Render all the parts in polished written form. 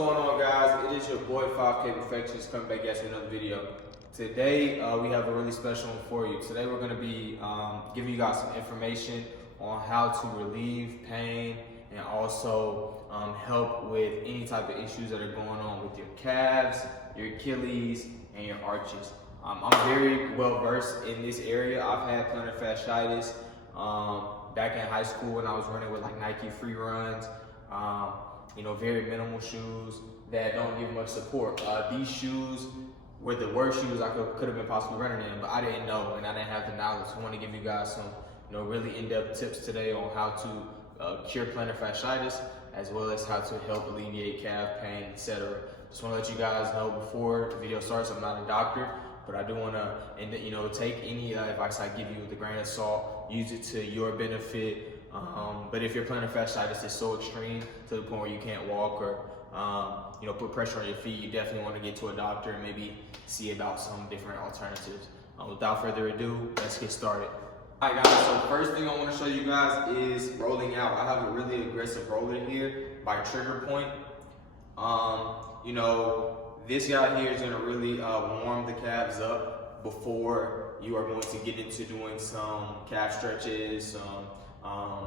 going on, guys? It is your boy 5K Perfectionist coming back at you with another video. Today we have a really special one for you. Today we're going to be giving you guys some information on how to relieve pain and also help with any type of issues that are going on with your calves, your Achilles, and your arches. I'm very well versed in this area. I've had plantar fasciitis back in high school when I was running with like Nike free runs. Very minimal shoes that don't give much support. These shoes were the worst shoes I could have been possibly running in, but I didn't know and I didn't have the knowledge. So I want to give you guys some really in-depth tips today on how to cure plantar fasciitis, as well as how to help alleviate calf pain, etc. Just want to let you guys know before the video starts, I'm not a doctor, but I do want to take any advice I give you with a grain of salt, use it to your benefit. But if your plantar fasciitis is so extreme to the point where you can't walk or put pressure on your feet, you definitely want to get to a doctor and maybe see about some different alternatives. Without further ado, let's get started. All right, guys, so first thing I want to show you guys is rolling out. I have a really aggressive roller here by trigger point. This guy here is going to really warm the calves up before you are going to get into doing some calf stretches,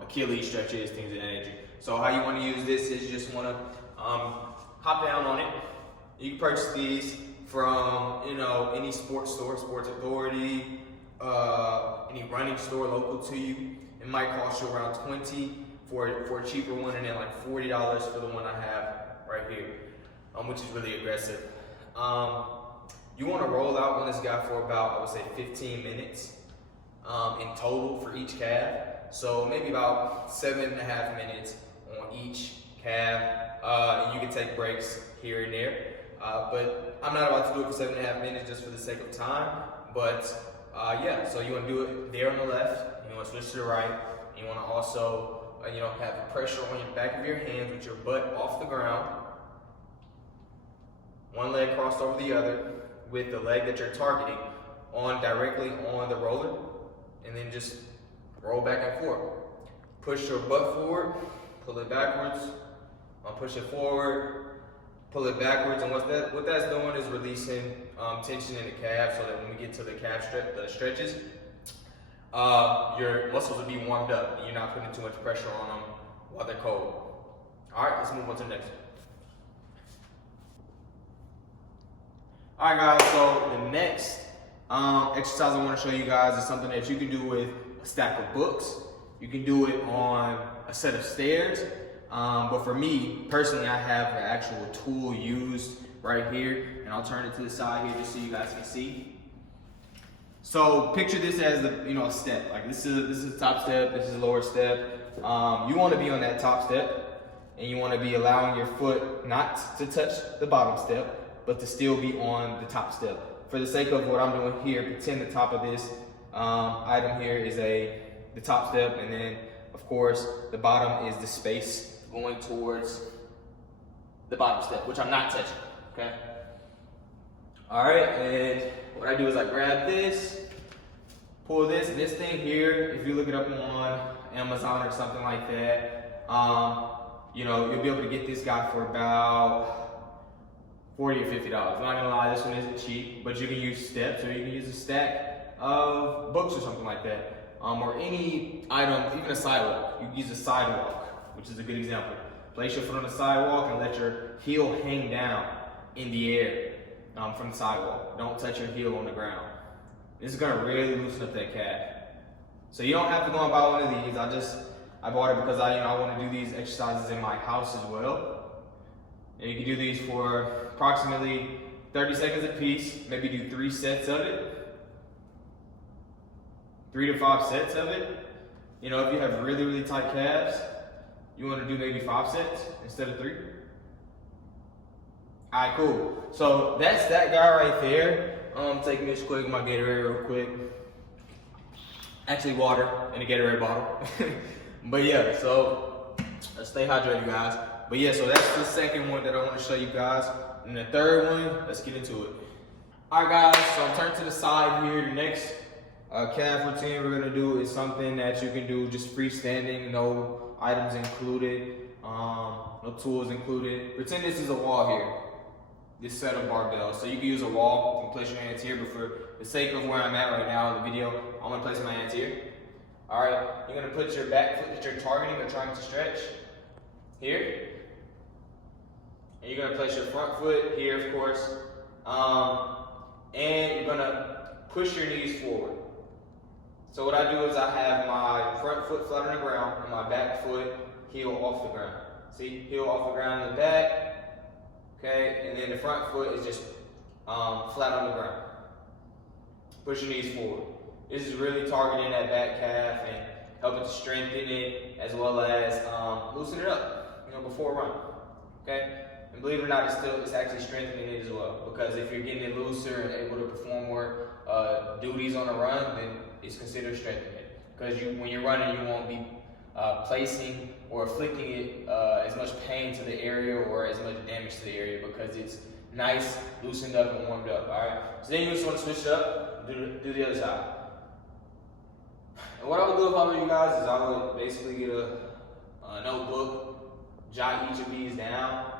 Achilles stretches, things of that nature. So how you want to use this is you just want to hop down on it. You can purchase these from any sports store, Sports Authority, any running store local to you. It might cost you around $20 for a cheaper one, and then like $40 for the one I have right here, which is really aggressive. You want to roll out on this guy for about, I would say, 15 minutes in total for each calf. So maybe about 7.5 minutes on each calf. You can take breaks here and there. But I'm not about to do it for 7.5 minutes just for the sake of time. But so you want to do it there on the left. You want to switch to the right. You want to also have pressure on your back of your hands with your butt off the ground. One leg crossed over the other with the leg that you're targeting directly on the roller. And then just roll back and forth. Push your butt forward, pull it backwards, push it forward, pull it backwards, and what that's doing is releasing tension in the calf, so that when we get to the calf stretches, your muscles will be warmed up and you're not putting too much pressure on them while they're cold. All right, let's move on to the next one. All right, guys, so the next exercise I want to show you guys is something that you can do with a stack of books. You can do it on a set of stairs. But for me, personally, I have an actual tool used right here, and I'll turn it to the side here just so you guys can see. So picture this as a step. Like this is the top step, this is the lower step. You want to be on that top step, and you want to be allowing your foot not to touch the bottom step, but to still be on the top step. For the sake of what I'm doing here, pretend the top of this item here is the top step, and then of course the bottom is the space going towards the bottom step, which I'm not touching, okay? All right, and what I do is I grab this, pull this, and this thing here, if you look it up on Amazon or something like that, you'll be able to get this guy for about $40 or $50. I'm not gonna lie, this one isn't cheap, but you can use steps, or you can use a stack of books or something like that. Or any item, even a sidewalk. You can use a sidewalk, which is a good example. Place your foot on the sidewalk and let your heel hang down in the air from the sidewalk. Don't touch your heel on the ground. This is gonna really loosen up that calf. So you don't have to go and buy one of these. I bought it because I want to do these exercises in my house as well. And you can do these for approximately 30 seconds a piece. Maybe do 3 sets of it. 3 to 5 sets of it. If you have really, really tight calves, you want to do maybe 5 sets instead of 3. All right, cool. So that's that guy right there. Take me a quick of my Gatorade real quick. Actually, water in a Gatorade bottle. But yeah, so let's stay hydrated, guys. But yeah, so that's the second one that I want to show you guys. And the third one, let's get into it. All right, guys, so turn to the side here. The next calf routine we're gonna do is something that you can do just freestanding, no items included. No tools included. Pretend this is a wall here. This set of barbells. So you can use a wall. You can place your hands here, but for the sake of where I'm at right now in the video, I'm gonna place my hands here. All right, you're gonna put your back foot that you're targeting or trying to stretch here. And you're gonna place your front foot here, of course. And you're gonna push your knees forward. So what I do is I have my front foot flat on the ground and my back foot heel off the ground. See, heel off the ground in the back. Okay, and then the front foot is just flat on the ground. Push your knees forward. This is really targeting that back calf and helping to strengthen it, as well as loosen it up, before a run. Okay, and believe it or not, it's actually strengthening it as well. Because if you're getting it looser and able to perform more duties on a run, then it's considered strengthening it. Because when you're running, you won't be placing or inflicting it as much pain to the area or as much damage to the area, because it's nice, loosened up, and warmed up. All right. So then you just want to switch it up, do the other side. And what I would do if I were you guys is I would basically get a notebook, jot each of these down,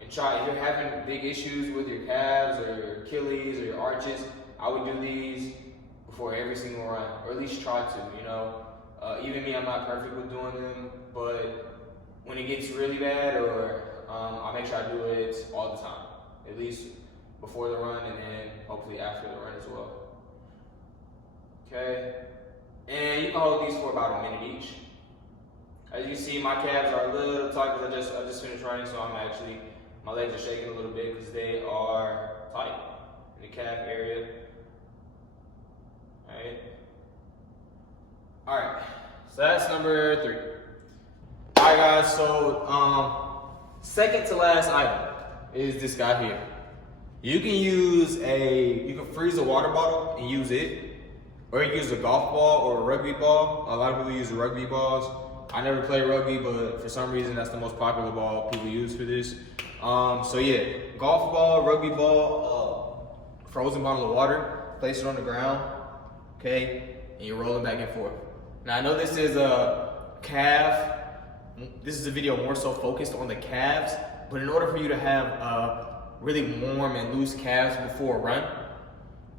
and try. If you're having big issues with your calves or your Achilles or your arches, I would do these before every single run, or at least try to. Even me, I'm not perfect with doing them, but when it gets really bad, or I make sure I do it all the time, at least before the run and then hopefully after the run as well. Okay, and you can hold these for about a minute each. As you see, my calves are a little tight because I just finished running, so my legs are shaking a little bit because they are tight in the calf area. All right, so that's number 3. All right, guys, so second to last item is this guy here. You can freeze a water bottle and use it, or you can use a golf ball or a rugby ball. A lot of people use rugby balls. I never played rugby, but for some reason that's the most popular ball people use for this. So yeah, golf ball, rugby ball, frozen bottle of water, place it on the ground, okay, and you're rolling back and forth. Now I know this is a calf. This is a video more so focused on the calves, but in order for you to have really warm and loose calves before a run,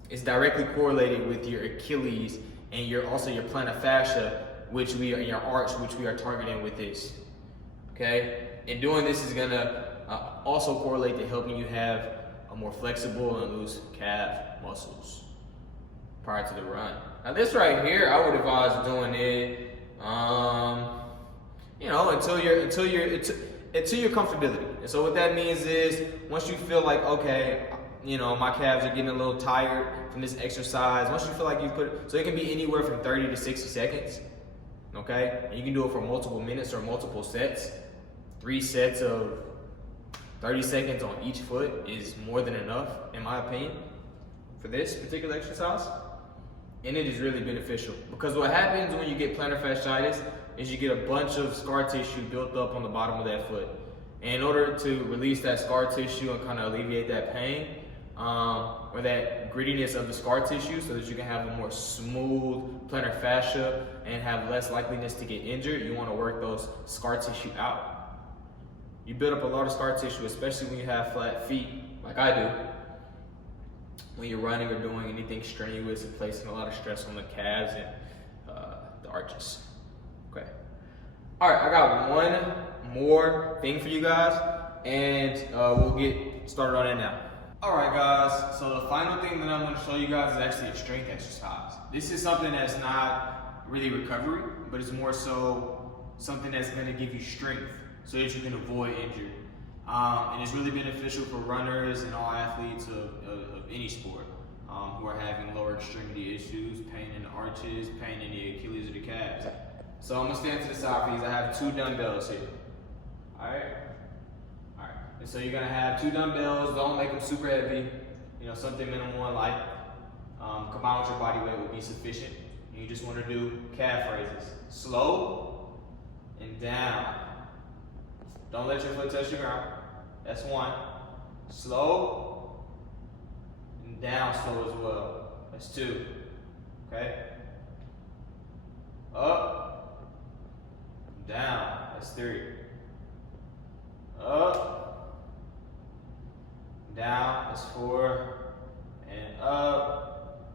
it's directly correlated with your Achilles and also your plantar fascia, and your arch, which we are targeting with this. Okay, and doing this is gonna also correlate to helping you have a more flexible and loose calf muscles prior to the run. Now this right here, I would advise doing it, until your comfortability. And so what that means is, once you feel like, okay, my calves are getting a little tired from this exercise, once you feel like so it can be anywhere from 30 to 60 seconds, okay? And you can do it for multiple minutes or multiple sets. 3 sets of 30 seconds on each foot is more than enough, in my opinion, for this particular exercise. And it is really beneficial, because what happens when you get plantar fasciitis is you get a bunch of scar tissue built up on the bottom of that foot. And in order to release that scar tissue and kind of alleviate that pain, or that grittiness of the scar tissue, so that you can have a more smooth plantar fascia and have less likeliness to get injured, you want to work those scar tissue out. You build up a lot of scar tissue, especially when you have flat feet, like I do, when you're running or doing anything strenuous and placing a lot of stress on the calves and the arches. Okay. All right, I got one more thing for you guys, and we'll get started on it now. All right, guys, so the final thing that I'm going to show you guys is actually a strength exercise. This is something that's not really recovery, but it's more so something that's going to give you strength so that you can avoid injury. And it's really beneficial for runners and all athletes of any sport who are having lower extremity issues, pain in the arches, pain in the Achilles or the calves. So I'm gonna stand to the side for these. I have 2 dumbbells here. All right. And so you're gonna have 2 dumbbells. Don't make them super heavy. Something minimal, like combined with your body weight would be sufficient. And you just want to do calf raises, slow and down. Don't let your foot touch the ground. That's 1. Slow and down slow as well. That's 2. Okay. Up, down. That's 3. up, down, that's 4, and up,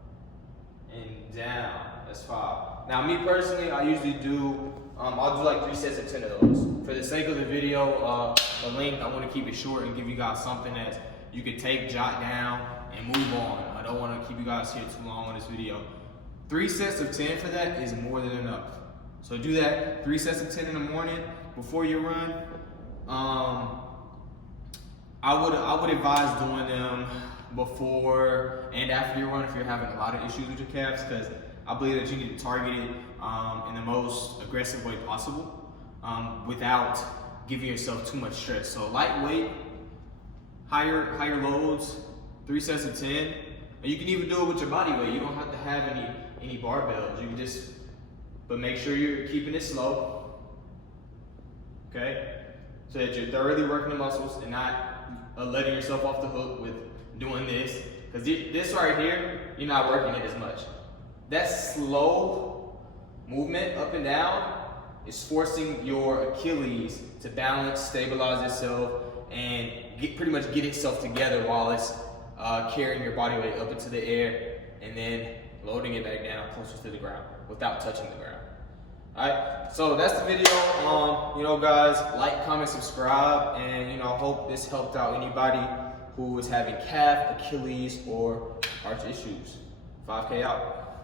and down, that's 5. Now me personally, I usually do, I'll do like 3 sets of 10 of those. For the sake of the video, the length, I want to keep it short and give you guys something that you can take, jot down, and move on. I don't want to keep you guys here too long on this video. 3 sets of 10 for that is more than enough. So do that, 3 sets of 10 in the morning before you run. I would advise doing them before and after your run if you're having a lot of issues with your calves, because I believe that you need to target it in the most aggressive way possible without giving yourself too much stress. So lightweight, higher loads, 3 sets of 10. And you can even do it with your body weight. You don't have to have any barbells. You can just, but make sure you're keeping it slow, okay? So that you're thoroughly working the muscles and not letting yourself off the hook with doing this. Because this right here, you're not working it as much. That slow movement up and down is forcing your Achilles to balance, stabilize itself, and pretty much get itself together while it's carrying your body weight up into the air and then loading it back down closer to the ground without touching the ground. Alright, so that's the video. You know, guys, like, comment, subscribe, and you know, I hope this helped out anybody who is having calf, Achilles, or arch issues. 5K out.